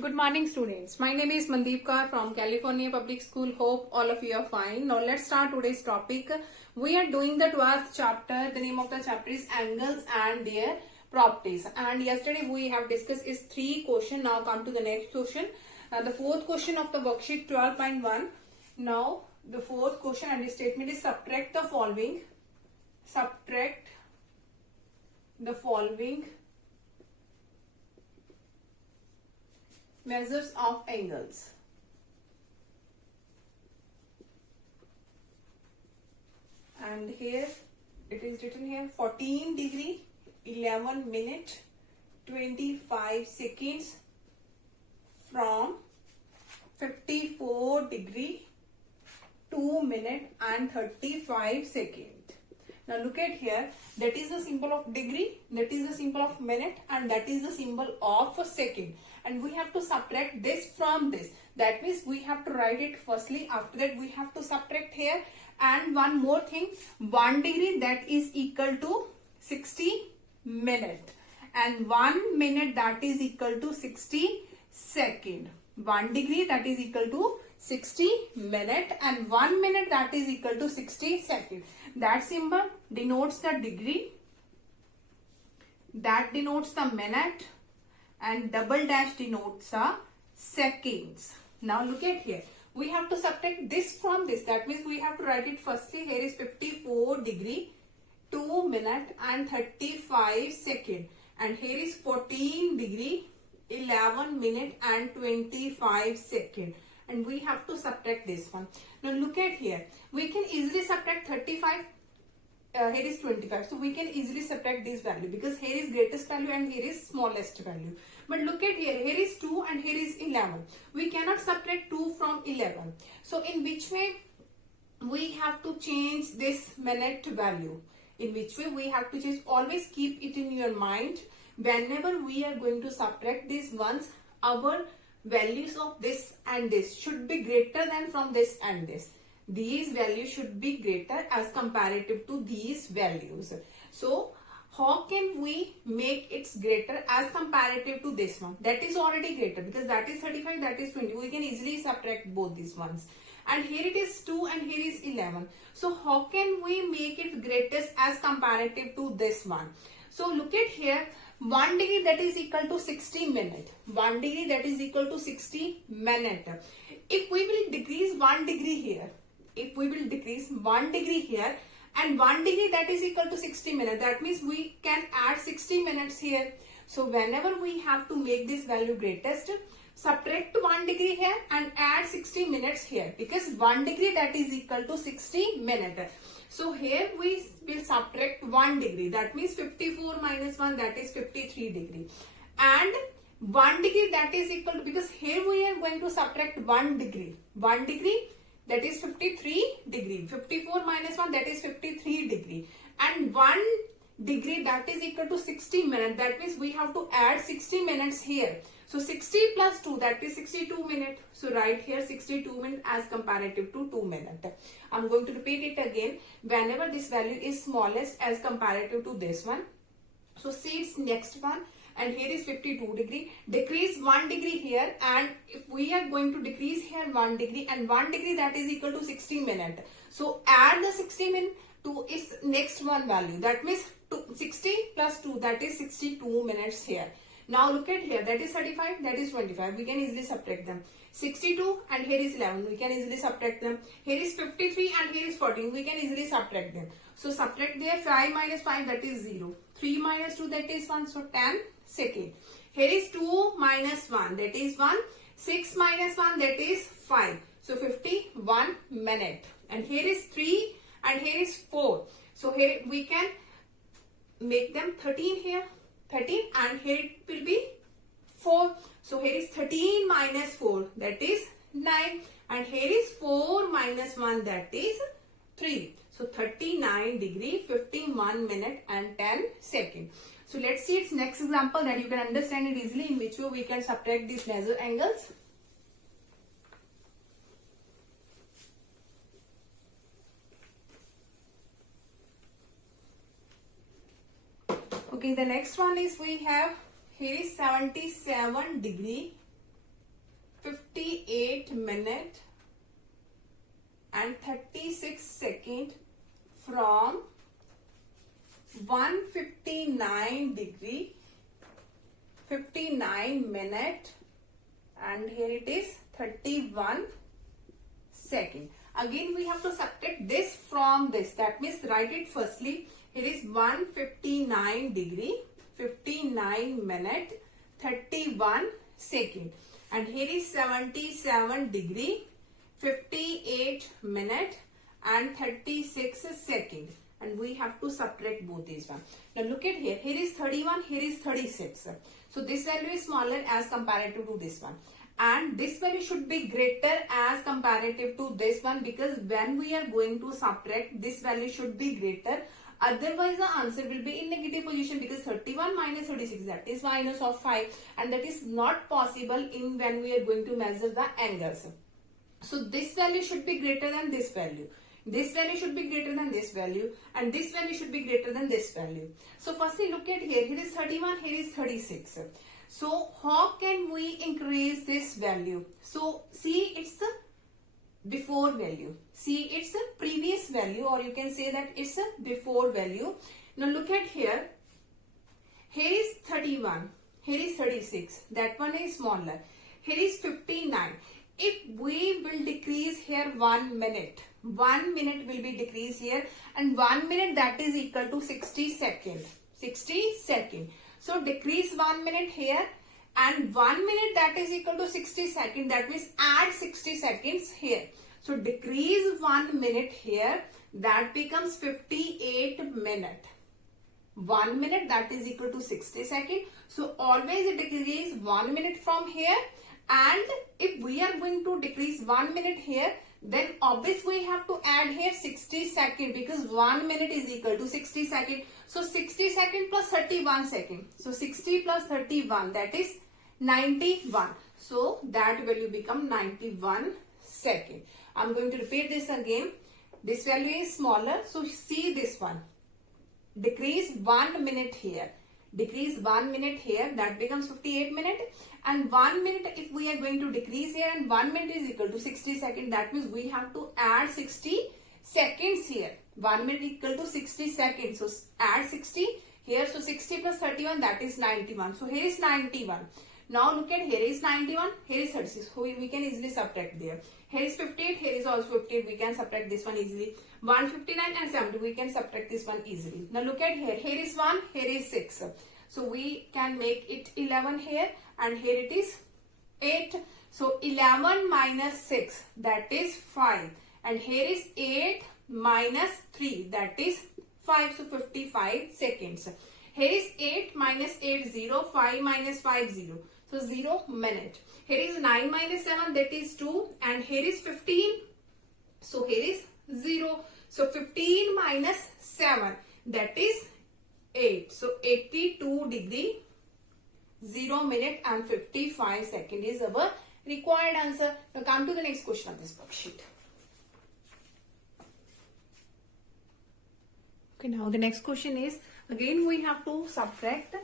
Good morning, students. My name is Mandeep Kaur from California Public School. Hope all of you are fine. Now let's start today's topic. We are doing the 12th chapter. The name of the chapter is angles and their properties. And yesterday we have discussed is 3 questions. Now come to the next question. The fourth question of the worksheet 12.1. Now the fourth question and the statement is subtract the following. Subtract the following measures of angles. And here it is written here 14 degree, 11 minute, 25 seconds from 54 degree, 2 minute and 35 seconds. Now look at here, that is the symbol of degree, that is the symbol of minute, and that is the symbol of a second. And we have to subtract this from this. That means we have to write it firstly. After that we have to subtract here. And one more thing, 1 degree that is equal to 60 minute. And 1 minute that is equal to 60 second. 1 degree that is equal to 60 minute and 1 minute that is equal to 60 second. That symbol denotes the degree, that denotes the minute, and double dash denotes the seconds. Now look at here. We have to subtract this from this. That means we have to write it firstly. Here is 54 degree, 2 minute and 35 second. And here is 14 degree, 11 minute and 25 second. And we have to subtract this one. Now look at here. We can easily subtract 35. Here is 25. So we can easily subtract this value because here is greatest value and here is smallest value. But look at here. Here is 2 and here is 11. We cannot subtract 2 from 11. So in which way we have to change this minute value? In which way we have to change? Always keep it in your mind. Whenever we are going to subtract these ones, our values of this and this should be greater than from this and this. These values should be greater as comparative to these values. So how can we make it greater as comparative to this one? That is already greater because that is 35, that is 20. We can easily subtract both these ones. And here it is 2 and here is 11. So how can we make it greatest as comparative to this one? So look at here. 1 degree that is equal to 60 minute. 1 degree that is equal to 60 minute. If we will decrease 1 degree here, if we will decrease 1 degree here and 1 degree that is equal to 60 minutes, that means we can add 60 minutes here. So whenever we have to make this value greatest, subtract 1 degree here and add 60 minutes here because 1 degree that is equal to 60 minutes. So here we will subtract 1 degree. That means 54 minus 1 that is 53 degree. And 1 degree that is equal to, because here we are going to subtract 1 degree. 1 degree that is 53 degree. 54 minus 1 that is 53 degree. And 1 degree that is equal to 60 minutes. That means we have to add 60 minutes here. So 60 plus 2 that is 62 minutes. So write here 62 minutes as comparative to 2 minutes. I'm going to repeat it again. Whenever this value is smallest as comparative to this one. So see its next one. And here is 52 degree. Decrease 1 degree here. And if we are going to decrease here 1 degree and 1 degree that is equal to 60 minutes. So add the 60 minutes to its next one value. That means 60 plus 2 that is 62 minutes here. Now look at here, that is 35, that is 25. We can easily subtract them. 62 and here is 11. We can easily subtract them. Here is 53 and here is 14. We can easily subtract them. So subtract there 5 minus 5 that is 0. 3 minus 2 that is 1. So 10 second. Here is 2 minus 1 that is 1. 6 minus 1 that is 5. So 51 minute. And here is 3 and here is 4. So here we can make them 13 here. 13 and here it will be 4. So here is 13 minus 4 that is 9 and here is 4 minus 1 that is 3. So 39 degree, 51 minute and 10 second. So let's see its next example that you can understand it easily in which way we can subtract these laser angles. Okay, the next one is we have here is 77 degree, 58 minute and 36 second from 159 degree 59 minute and here it is 31 second. Again we have to subtract this from this, that means write it firstly. Here is 159 degree 59 minute 31 second and here is 77 degree 58 minute and 36 second, and we have to subtract both these one. Now look at here, here is 31, here is 36. So this value is smaller as comparative to this one, and this value should be greater as comparative to this one, because when we are going to subtract, this value should be greater. Otherwise the answer will be in negative position, because 31 minus 36, that is minus of 5, and that is not possible in when we are going to measure the angles. So this value should be greater than this value. This value should be greater than this value, and this value should be greater than this value. So firstly look at here, here is 31, here is 36. So how can we increase this value? So see, it's the before value. See, it's a previous value, or you can say that it's a before value. Now look at here. Here is 31. Here is 36. That one is smaller. Here is 59. If we will decrease here 1 minute, 1 minute will be decreased here, and 1 minute, that is equal to 60 seconds. 60 seconds. So decrease 1 minute here, and 1 minute, that is equal to 60 seconds. That means add 60 seconds here. So decrease 1 minute here, that becomes 58 minute. 1 minute, that is equal to 60 seconds. So always decrease 1 minute from here, and if we are going to decrease 1 minute here, then obviously we have to add here 60 seconds, because 1 minute is equal to 60 seconds. So 60 seconds plus 31 seconds. So 60 plus 31, that is 91. So that value become 91 seconds. I'm going to repeat this again. This value is smaller. So see this one. Decrease 1 minute here. Decrease 1 minute here. That becomes 58 minutes. And 1 minute, if we are going to decrease here, and 1 minute is equal to 60 seconds. That means we have to add 60 seconds here. 1 minute equal to 60 seconds. So add 60 here. So 60 plus 31, that is 91. So here is 91. Now look at, here is 91, here is 36. So we can easily subtract there. Here is 58, here is also 58. We can subtract this one easily. 159 and 70, we can subtract this one easily. Now look at here. Here is 1, here is 6. So we can make it 11 here, and here it is 8. So 11 minus 6, that is 5. And here is 8 minus 3, that is 5. So 55 seconds. Here is 8 minus 8, 0. 5 minus 5, 0. So 0 minute. Here is 9 minus 7, that is 2. And here is 15. So here is 0. So 15 minus 7, that is 8. So 82 degree, 0 minute and 55 second is our required answer. Now come to the next question of this worksheet. Okay, now the next question is, again we have to subtract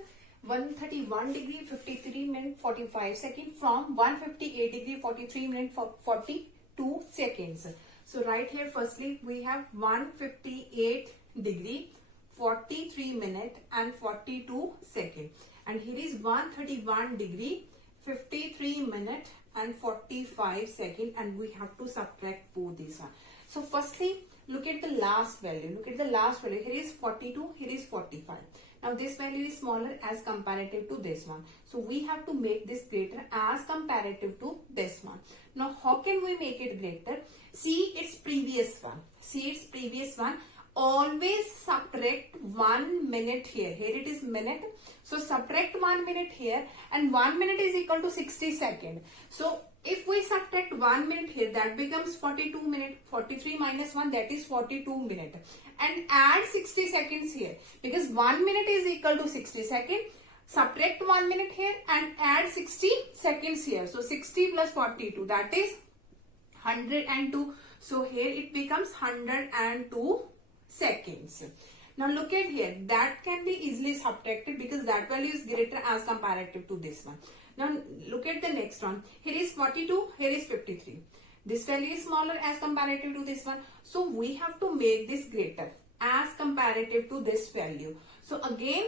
131 degree 53 minute 45 second from 158 degree 43 minute 42 seconds. So right here firstly we have 158 degree 43 minute and 42 second, and here is 131 degree 53 minute and 45 second, and we have to subtract both these one. So firstly look at the last value. Look at the last value. Here is 42, here is 45. Now this value is smaller as comparative to this one. So we have to make this greater as comparative to this one. Now how can we make it greater? See its previous one. See its previous one. Always subtract 1 minute here. Here it is minute. So subtract 1 minute here, and 1 minute is equal to 60 seconds. So if we subtract 1 minute here, that becomes 42 minute. 43 minus 1, that is 42 minute. And add 60 seconds here, because 1 minute is equal to 60 seconds. Subtract 1 minute here and add 60 seconds here. So 60 plus 42, that is 102. So here it becomes 102 seconds. Now look at here, that can be easily subtracted because that value is greater as comparative to this one. Now look at the next one. Here is 42, here is 53. This value is smaller as comparative to this one. So we have to make this greater as comparative to this value. So again,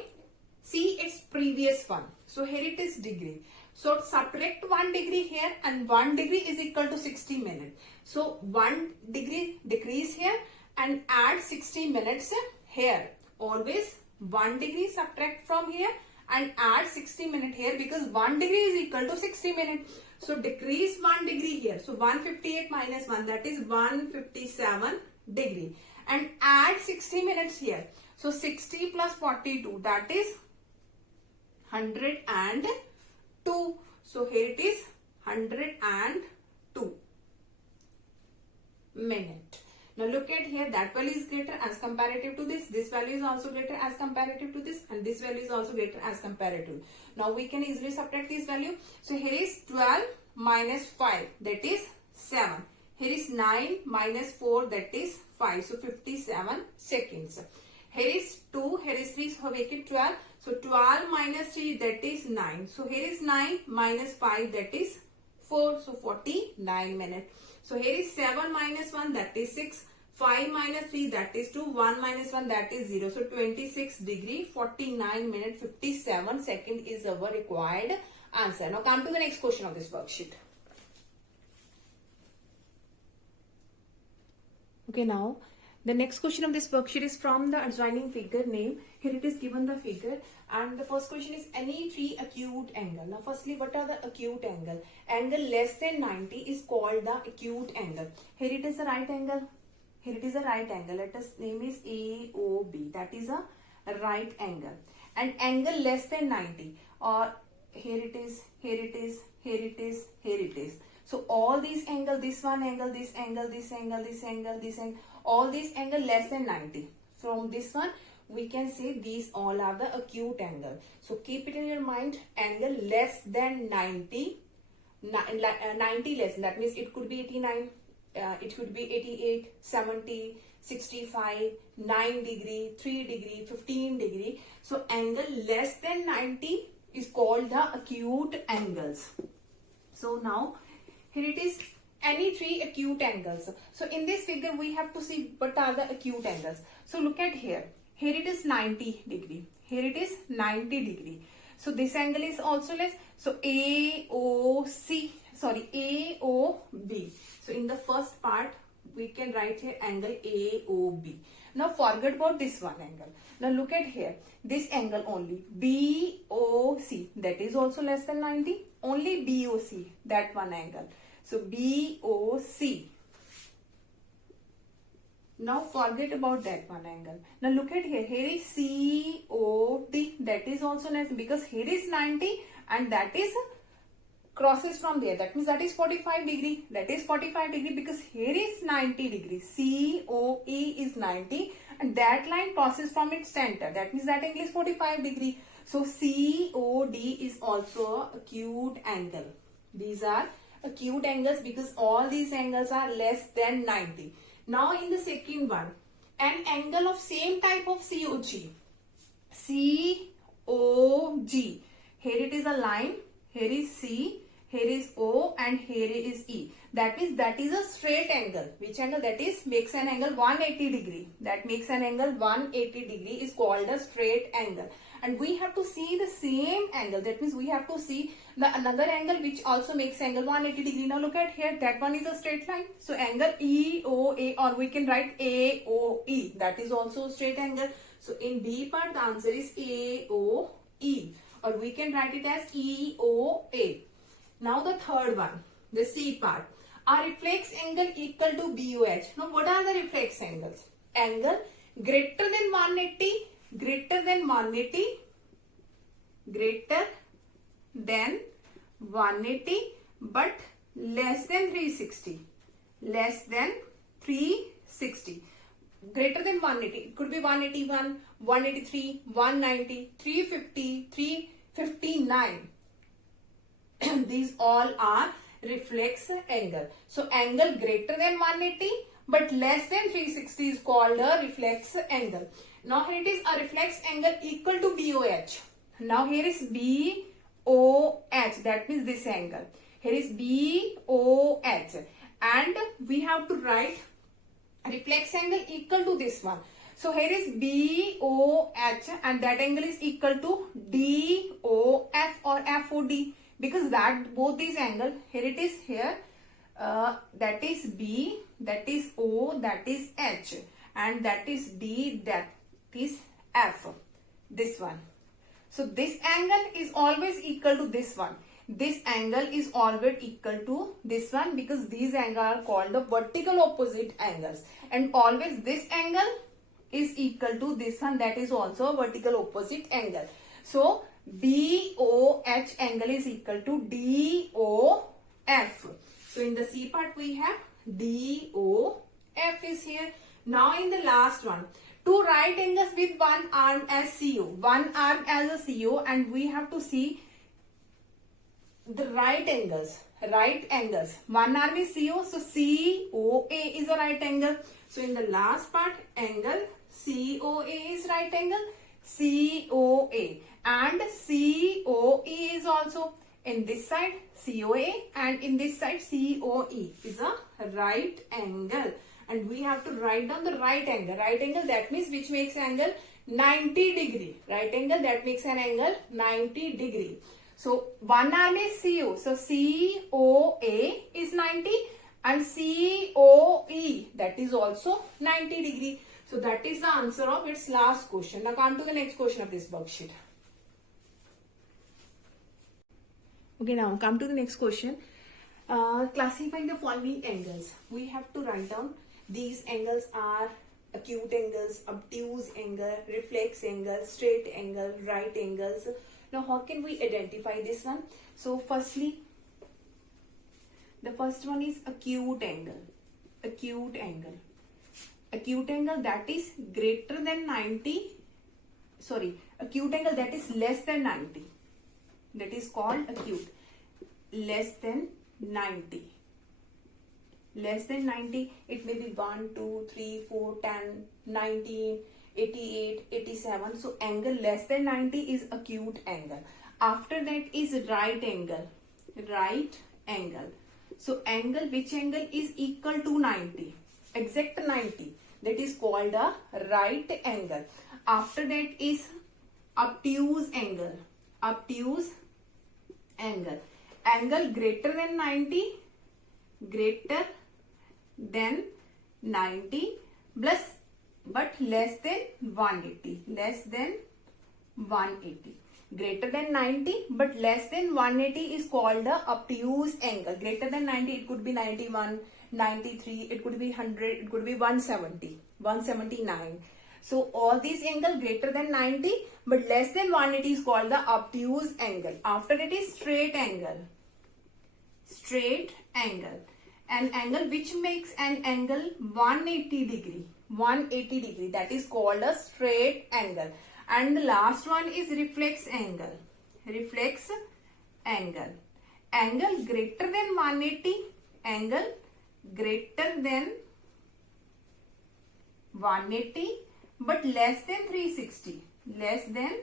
see its previous one. So here it is degree. So subtract 1 degree here, and 1 degree is equal to 60 minutes. So 1 degree decrease here and add 60 minutes here. Always 1 degree subtract from here and add 60 minutes here, because 1 degree is equal to 60 minutes. So decrease 1 degree here. So 158 minus 1, that is 157 degree. And add 60 minutes here. So 60 plus 42, that is 102. So here it is 102 minute. Now look at here, that value is greater as comparative to this. This value is also greater as comparative to this, and this value is also greater as comparative. Now we can easily subtract this value. So here is 12 minus 5, that is 7. Here is 9 minus 4, that is 5. So 57 seconds. Here is 2, here is 3, so make it 12. So 12 minus 3, that is 9. So here is 9 minus 5, that is 4. So 49 minutes. So here is 7 minus 1, that is 6. 5 minus 3, that is 2. 1 minus 1, that is 0. So 26 degree, 49 minutes, 57 seconds is our required answer. Now come to the next question of this worksheet. Okay, now the next question of this worksheet is from the adjoining figure name. Here it is given the figure, and the first question is any three acute angle. Now firstly, what are the acute angle? Angle less than 90 is called the acute angle. Here it is a right angle. Here it is a right angle. Let us name is AOB. That is a right angle. And angle less than 90, or here it is, here it is, here it is, here it is. So all these angle, this one angle, this angle, this angle, this angle, this angle, all these angle less than 90. From this one, we can say these all are the acute angle. So keep it in your mind, angle less than 90, 90 less, that means it could be 89, it could be 88, 70, 65, 9 degree, 3 degree, 15 degree. So angle less than 90 is called the acute angles. So now here it is, any three acute angles. So in this figure we have to see what are the acute angles. So look at here. Here it is 90 degree. Here it is 90 degree. So this angle is also less. So AOB. So in the first part we can write here angle AOB. Now forget about this one angle. Now look at here. This angle only BOC, that is also less than 90. Only BOC, that one angle. So BOC. Now forget about that one angle. Now look at here. Here is COD. That is also less, because here is 90 and that is crosses from there. That means that is 45 degree. That is 45 degree because here is 90 degree. COE is 90 and that line crosses from its center. That means that angle is 45 degree. So COD is also acute angle. These are acute angles because all these angles are less than 90. Now in the second one, an angle of same type of COG. Here it is a line. Here is C. Here is O and here is E. That means that is a straight angle. Which angle? That is makes an angle 180 degree. That makes an angle 180 degree is called a straight angle. And we have to see the same angle. That means we have to see the another angle which also makes angle 180 degree. Now look at here. That one is a straight line. So angle EOA, or we can write AOE. That is also a straight angle. So in B part the answer is AOE, or we can write it as EOA. Now the third one, the C part. A reflex angle equal to BOH. Now what are the reflex angles? Angle greater than 180, greater than 180, greater than 180, but less than 360. Less than 360. Greater than 180. It could be 181, 183, 190, 350, 359. These all are reflex angle. So angle greater than 180 but less than 360 is called a reflex angle. Now here it is a reflex angle equal to BOH. Now here is BOH. That means this angle. Here is BOH. And we have to write reflex angle equal to this one. So here is BOH and that angle is equal to DOF or FOD, because that both these angle, here it is here, that is B, that is O, that is H, and that is D, that is F, this one. So this angle is always equal to this one. This angle is always equal to this one, because these angles are called the vertical opposite angles, and always this angle is equal to this one, that is also a vertical opposite angle. So BOH angle is equal to DOF. So in the C part we have DOF is here. Now in the last one, two right angles with one arm as CO, one arm as a CO, and we have to see the right angles. One arm is CO, so COA is a right angle. So in the last part, angle COA is right angle, COA, and COE is also in this side COA, and in this side COE is a right angle. And we have to write down the right angle. Right angle, that means which makes angle 90 degree. Right angle that makes an angle 90 degree. So one arm is CO. So COA is 90 and COE, that is also 90 degree. So that is the answer of its last question. Now come to the next question of this worksheet. Okay, now come to the next question. Classifying the following angles. We have to write down these angles are acute angles, obtuse angle, reflex angle, straight angle, right angles. Now how can we identify this one? So firstly, the first one is acute angle. Acute angle. Acute angle that is greater than 90. Sorry, acute angle that is less than 90. That is called acute. Less than 90. Less than 90, it may be 1, 2, 3, 4, 10, 19, 88, 87. So angle less than 90 is acute angle. After that is right angle. Right angle. So angle, which angle is equal to 90? Exact 90. That is called a right angle. After that is obtuse angle. Obtuse angle. Angle greater than 90. Greater than 90 plus but less than 180. Less than 180. Greater than 90 but less than 180 is called the obtuse angle. Greater than 90, it could be 91, 93, it could be 100, it could be 170, 179. So all these angles greater than 90 but less than 180 is called the obtuse angle. After it is straight angle. Straight angle. An angle which makes an angle 180 degree. 180 degree. That is called a straight angle. And the last one is reflex angle. Reflex angle. Angle greater than 180. Angle greater than 180 but less than 360. Less than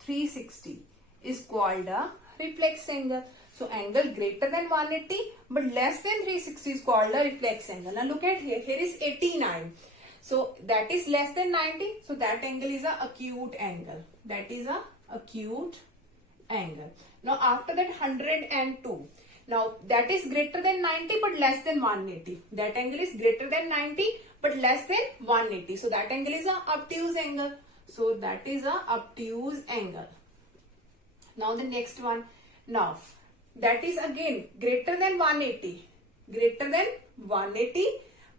360 is called a reflex angle. So angle greater than 180 but less than 360 is called a reflex angle. Now look at here. Here is 89. So that is less than 90. So that angle is a acute angle. That is a acute angle. Now after that 102. Now that is greater than 90 but less than 180. That angle is greater than 90 but less than 180. So that angle is a obtuse angle. So that is a obtuse angle. Now the next one. Now that is again greater than 180. Greater than 180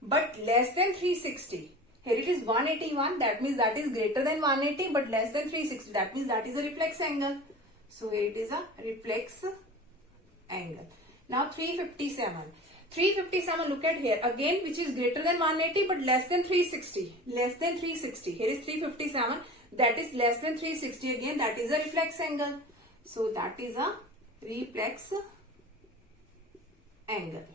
but less than 360. Here it is 181. That means that is greater than 180 but less than 360. That means that is a reflex angle. So here it is a reflex angle. Now 357. 357, look at here. Again, which is greater than 180 but less than 360. Less than 360. Here is 357. That is less than 360. Again, that is a reflex angle. So that is a reflex angle.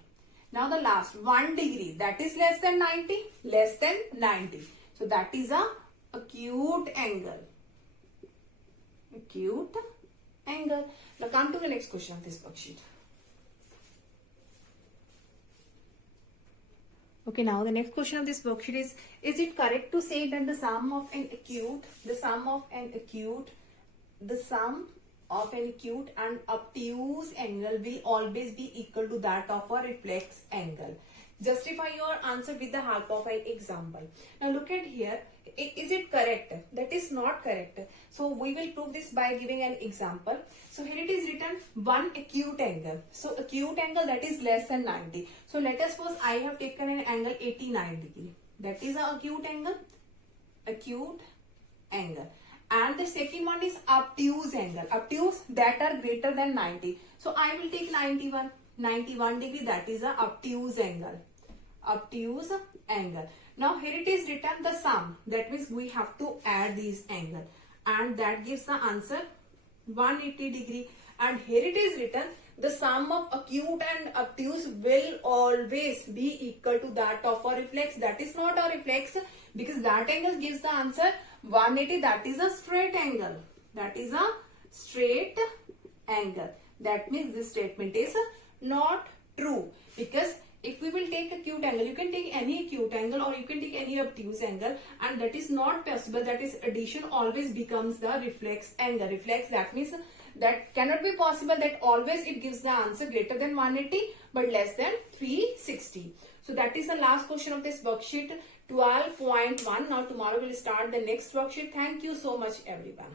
Now the last 1 degree, that is less than 90. Less than 90. So that is a acute angle. Acute angle. Now come to the next question of this worksheet. Okay, now the next question of this worksheet is it correct to say that the sum of an acute and obtuse angle will always be equal to that of a reflex angle? Justify your answer with the help of an example. Now look at here. Is it correct? That is not correct. So we will prove this by giving an example. So here it is written one acute angle. So acute angle that is less than 90. So let us suppose I have taken an angle 89 degree. That is an acute angle. Acute angle. And the second one is obtuse angle. Obtuse that are greater than 90. So I will take 91 degree, that is a obtuse angle. Obtuse angle. Now here it is written the sum. That means we have to add these angle. And that gives the answer 180 degree. And here it is written the sum of acute and obtuse will always be equal to that of a reflex. That is not a reflex because that angle gives the answer 180. That is a straight angle. That is a straight angle. That means this statement is not true, because if we will take acute angle, you can take any acute angle or you can take any obtuse angle, and that is not possible. That is addition always becomes the reflex angle. Reflex, that means that cannot be possible that always it gives the answer greater than 180 but less than 360. So that is the last question of this worksheet 12.1. Now tomorrow we'll start the next worksheet. Thank you so much everyone.